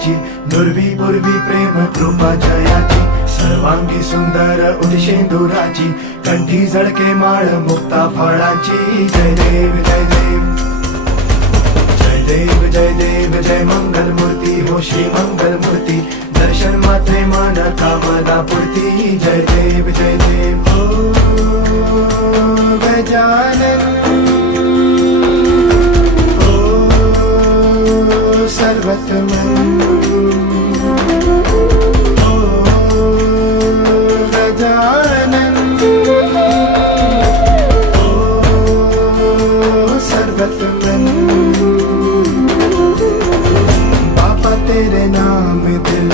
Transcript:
जयाची, नुरवी पूर्वी प्रेम कृपा जयाची, सर्वांगी सुंदर उदिशेंदुराची, कंठी झळके माळ मुक्ता फळाची. जय देव जय देव जय देव जय देव जय मंगल मूर्ती हो श्री मंगल मूर्ती, दर्शन मात्रे मन कामना पूर्ती. जय देव जय देव ओ गजानन ओ सर्वतमन ओ गजानन ओ सर्वतमन. बापा तेरे नाम दिल